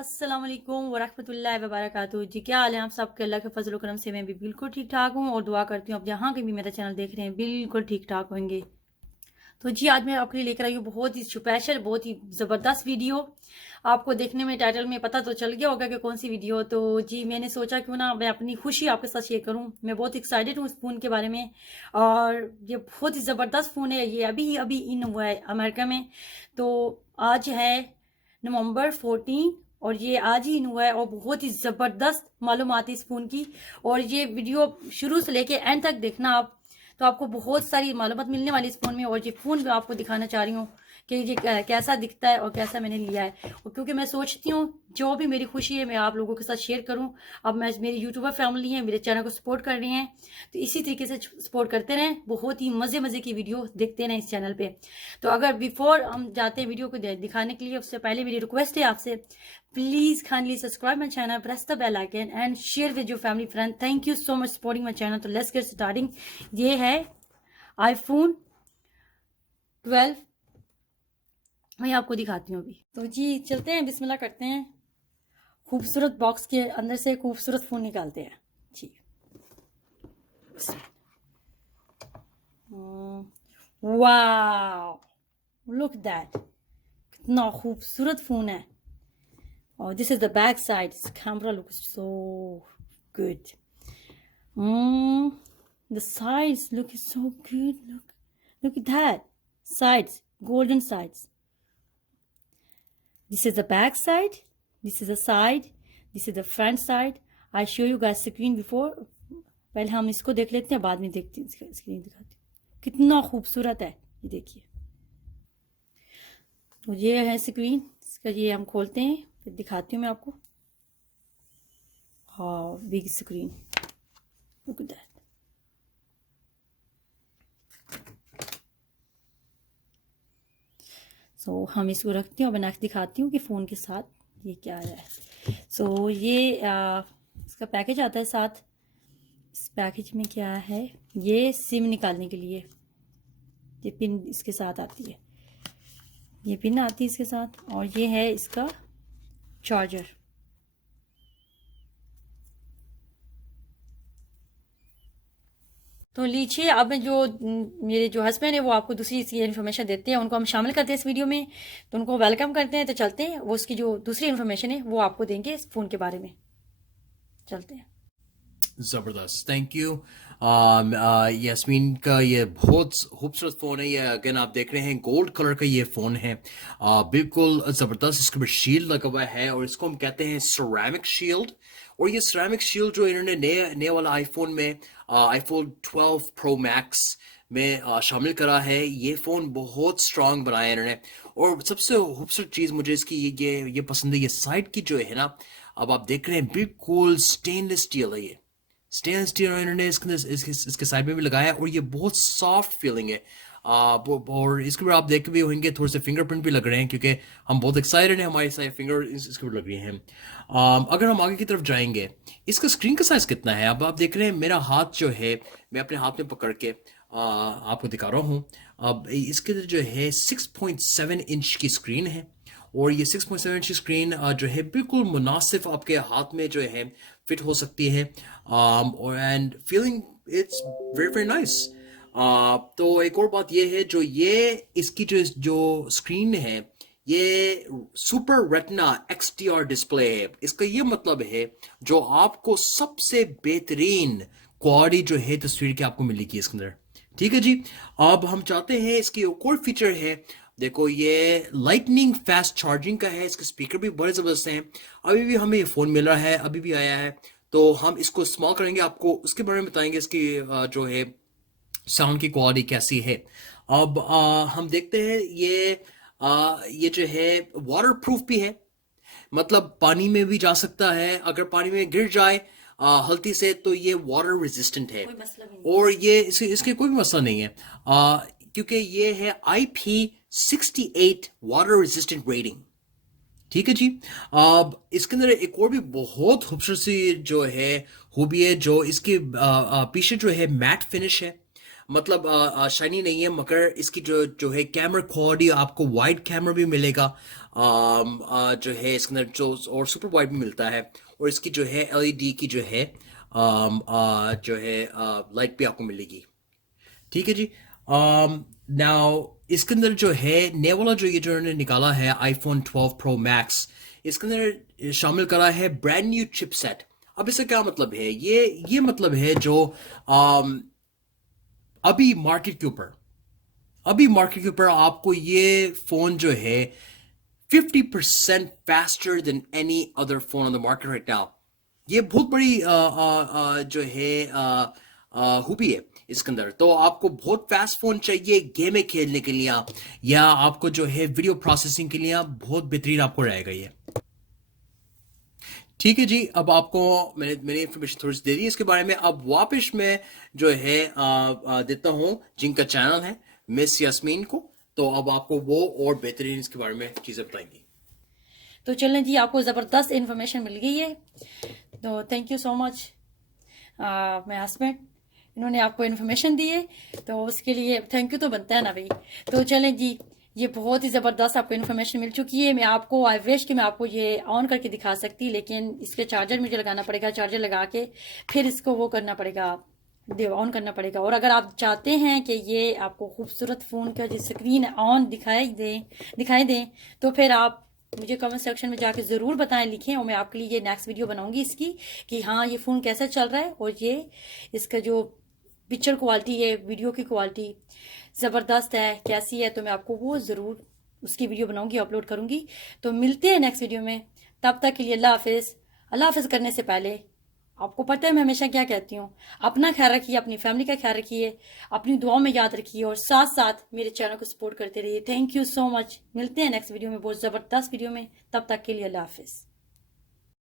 अस्सलाम वालेकुम वरहमतुल्लाहि वबरकातुहू। जी क्या हाल है आप सबके? अल्लाह के फजल करम से मैं भी बिल्कुल ठीक ठाक हूँ और दुआ करती हूँ आप जहाँ कहीं भी मेरा चैनल देख रहे हैं बिल्कुल ठीक ठाक होंगे। तो जी आज मैं आपके लिए लेकर आई हूँ बहुत ही स्पेशल, बहुत ही ज़बरदस्त वीडियो। आपको देखने में टाइटल में पता तो चल गया होगा कि कौन सी वीडियो। तो जी मैंने सोचा क्यों ना मैं अपनी खुशी आपके साथ शेयर करूँ। मैं बहुत एक्साइटेड हूँ इस फ़ोन के बारे में और ये बहुत ही ज़बरदस्त फ़ोन है। ये अभी अभी इन हुआ है अमेरिका में। तो आज है नवंबर 14 और ये आज ही इन हुआ है और बहुत ही ज़बरदस्त मालूमात है इस फ़ोन की। और ये वीडियो शुरू से लेके एंड तक देखना आप, तो आपको बहुत सारी मालूमात मिलने वाली इस फ़ोन में। और ये फ़ोन मैं आपको दिखाना चाह रही हूँ कि ये कैसा दिखता है और कैसा मैंने लिया है। और क्योंकि मैं सोचती हूँ जो भी मेरी खुशी है मैं आप लोगों के साथ शेयर करूँ। अब मैं मेरी यूट्यूबर फैमिली है, मेरे चैनल को सपोर्ट कर रही हैं, तो इसी तरीके से सपोर्ट करते रहें। बहुत ही मज़े मज़े की वीडियो देखते रहें इस चैनल पे। तो अगर बिफोर हम जाते हैं वीडियो को दिखाने के लिए, उससे पहले मेरी रिक्वेस्ट है आपसे, please kindly subscribe my channel, press the bell icon and share with your family friend. Thank you so much supporting my channel. तो let's get starting. ये है iPhone 12। मैं आपको दिखाती हूँ अभी। तो जी चलते हैं, बिस्मिल्लाह करते हैं। खूबसूरत बॉक्स के अंदर से खूबसूरत फ़ोन निकालते हैं जी। वाह, लुक दैट, कितना खूबसूरत फ़ोन है। Oh, this is the back side. This camera looks so good. The sides look so good. Look at that. Sides, golden sides. This is the back side. This is the side. This is the front side. I show you guys screen before. पहले हम इसको देख लेते हैं, बाद में देखते हैं स्क्रीन दिखाती हूँ। कितना खूबसूरत है ये, देखिए। तो ये है स्क्रीन इसका, ये हम खोलते हैं फिर दिखाती हूँ मैं आपको। हाँ, big screen, look at that. So हम इसको रखती हूँ, बना के दिखाती हूँ कि फ़ोन के साथ ये क्या है। सो ये इसका पैकेज आता है साथ। इस पैकेज में क्या है, ये सिम निकालने के लिए ये पिन इसके साथ आती है, ये पिन आती है इसके साथ। और ये है इसका चार्जर। तो लीजिए, अब मैं जो मेरे जो हस्बैंड है वो आपको दूसरी सी इन्फॉर्मेशन देते हैं, उनको हम शामिल करते हैं इस वीडियो में, तो उनको वेलकम करते हैं। तो चलते हैं, वो उसकी जो दूसरी इन्फॉर्मेशन है वो आपको देंगे इस फ़ोन के बारे में। चलते हैं। जबरदस्त, थैंक यू। यास्मीन का ये बहुत खूबसूरत फ़ोन है। ये अगेन आप देख रहे हैं गोल्ड कलर का ये फ़ोन है, बिल्कुल ज़बरदस्त। इसके ऊपर शील्ड लगा हुआ है और इसको हम कहते हैं सिरेमिक शील्ड। और ये सिरेमिक शील्ड जो इन्होंने नए वाला आईफोन में आईफोन 12 प्रो मैक्स में शामिल करा है। ये फ़ोन बहुत स्ट्रांग बनाया है इन्होंने। और सबसे खूबसूरत चीज़ मुझे इसकी ये पसंद है, ये साइड की जो है ना, अब आप देख रहे हैं बिल्कुल स्टेनलेस स्टील है। ये स्टेनलेस स्टील इन्होंने इसके साइड में भी लगाया है और ये बहुत सॉफ्ट फीलिंग है। और इसके ऊपर आप देख भी होंगे थोड़े से फिंगरप्रिंट भी लग रहे हैं, क्योंकि हम बहुत एक्साइटेड हैं, हमारे सारे फिंगर इसके ऊपर लग रहे हैं। अगर हम आगे की तरफ जाएंगे, इसका स्क्रीन का साइज कितना है, अब आप देख रहे हैं मेरा हाथ जो है, मैं अपने हाथ में पकड़ के आपको दिखा रहा हूँ। अब इसके जो है 6.7 इंच की स्क्रीन है और ये 6.7 इंच की स्क्रीन जो है बिल्कुल मुनासिब आपके हाथ में जो है फिट हो सकती है। और and feeling it's very very nice. तो एक और बात ये है, जो ये इसकी जो स्क्रीन है, ये सुपर रेटिना XDR डिस्प्ले है। इसका ये मतलब है जो आपको सबसे बेहतरीन क्वालिटी जो है तस्वीर की आपको मिलेगी इसके अंदर। ठीक है जी। अब हम चाहते हैं, इसकी एक और फीचर है, देखो ये लाइटनिंग फास्ट चार्जिंग का है। इसके स्पीकर भी बड़े ज़बरदस्त हैं। अभी भी हमें ये फ़ोन मिल रहा है, अभी भी आया है, तो हम इसको इस्तेमाल करेंगे, आपको उसके बारे में बताएंगे, इसकी जो है साउंड की क्वालिटी कैसी है। अब हम देखते हैं, ये जो है वाटर प्रूफ भी है, मतलब पानी में भी जा सकता है। अगर पानी में गिर जाए हल्की से तो ये वाटर रेजिस्टेंट है, और ये इसके कोई भी मसला नहीं है, क्योंकि ये है IP68 वाटर रेजिस्टेंट रेटिंग। ठीक है जी। अब इसके अंदर एक और भी बहुत खूबसूरत सी जो है खूबी है, जो इसके पीछे जो है मैट फिनिश है। मतलब शाइनी नहीं है, मगर इसकी जो जो है कैमरा क्वालिटी, आपको वाइड कैमरा भी मिलेगा, जो है इसके अंदर जो और सुपर वाइड भी मिलता है, और इसकी जो है एलईडी की जो है जो है लाइट भी आपको मिलेगी। ठीक है जी। नाउ इसके अंदर जो है नया वाला जो ये जो इन्होंने निकाला है आईफोन 12 प्रो मैक्स, इसके अंदर शामिल करा है ब्रांड न्यू चिपसेट। अब इसका क्या मतलब है? ये मतलब है जो अभी मार्केट के ऊपर आपको ये फोन जो है 50% faster than any other phone on the market right now। ये बहुत बड़ी जो है खूबी है इसके अंदर। तो आपको बहुत फास्ट फोन चाहिए गेमें खेलने के लिए, या आपको जो है वीडियो प्रोसेसिंग के लिए बहुत बेहतरीन आपको रहेगा ये। ठीक है जी। अब आपको मैंने इंफॉर्मेशन थोड़ी सी दे दी इसके बारे में। अब वापस मैं जो है देता हूं जिनका चैनल है मिस यास्मीन को, तो अब आपको वो और बेहतरीन इसके बारे में चीजें बताएंगी। तो चलें जी, आपको ज़बरदस्त इन्फॉर्मेशन मिल गई है, तो थैंक यू सो मच मैं हस्बैंड, इन्होंने आपको इन्फॉर्मेशन दी है, तो उसके लिए थैंक यू तो बनता है ना भाई। तो चलें जी, ये बहुत ही ज़बरदस्त आपको इन्फॉर्मेशन मिल चुकी है। मैं आपको आई विश कि मैं आपको ये ऑन करके दिखा सकती, लेकिन इसके चार्जर मुझे लगाना पड़ेगा, चार्जर लगा के फिर इसको वो करना पड़ेगा, ऑन करना पड़ेगा। और अगर आप चाहते हैं कि ये आपको खूबसूरत फ़ोन का जो स्क्रीन ऑन दिखाई दें तो फिर आप मुझे कमेंट सेक्शन में जाके ज़रूर बताएं, लिखें, और मैं आपके लिए ये नेक्स्ट वीडियो बनाऊंगी इसकी कि हाँ ये फ़ोन कैसा चल रहा है, और ये इसका जो पिक्चर क्वालिटी है, वीडियो की क्वालिटी ज़बरदस्त है कैसी है, तो मैं आपको वो ज़रूर उसकी वीडियो बनाऊंगी, अपलोड करूंगी। तो मिलते हैं नेक्स्ट वीडियो में, तब तक के लिए अल्लाह हाफिज़। अल्लाह हाफिज़ करने से पहले आपको पता है मैं हमेशा क्या कहती हूँ, अपना ख्याल रखिए, अपनी फैमिली का ख्याल रखिए, अपनी दुआओं में याद रखिए, और साथ साथ मेरे चैनल को सपोर्ट करते रहिए। Thank you so much. मिलते हैं नेक्स्ट वीडियो में, बहुत ज़बरदस्त वीडियो में, तब तक के लिए अल्लाह हाफिज़।